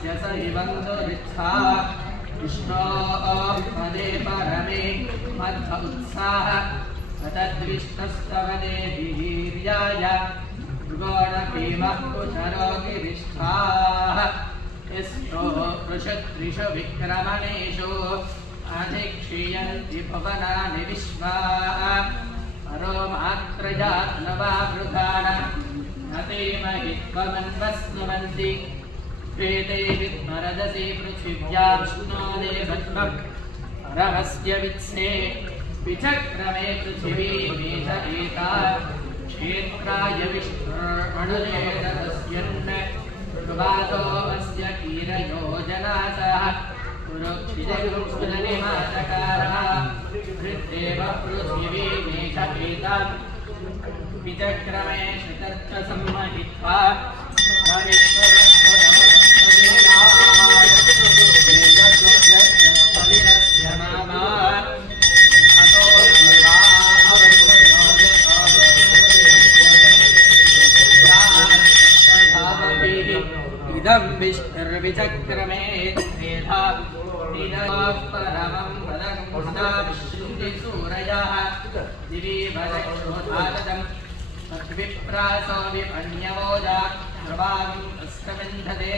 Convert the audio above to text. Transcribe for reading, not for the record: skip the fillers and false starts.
परमस्य स हिवन्दुरिच्छा विष्णो पदे परमे मध्व उत्साह तद्विष्णस्तवदे वीर्याय गौणभीमः कुशरो गिरिष्ठाः यस्तो वृषत्रिषु विक्रमणेषु अधिक्षीयन्ति भुवनानि विश्वा परो मात्रजात्नवावृधान न ते महित्वमन्वस्नुवन्ति श्वेते विद्मरदसि पृथिव्यार्ष्णोदे भद्मम् परमस्य वित्से विचक्रमे पृथिवी मेष एता क्षेत्राय विष्णुर्मणुलेदस्यन् प्रभातो अस्य कीरयोजनासः पुरोक्षिजयुक्सुलनिमाचकारः हृद्देव पृथिवी मेष एता विचक्रमे शतर्थसम्महित्वा इदं विष्णुर्विचक्रमे त्रेधा परमं पदं सदा विश्रुति सूरयः दिवि वदक्षोधातम् तद्विप्रासो विपण्यवोजा प्रभावं तस्य विन्धते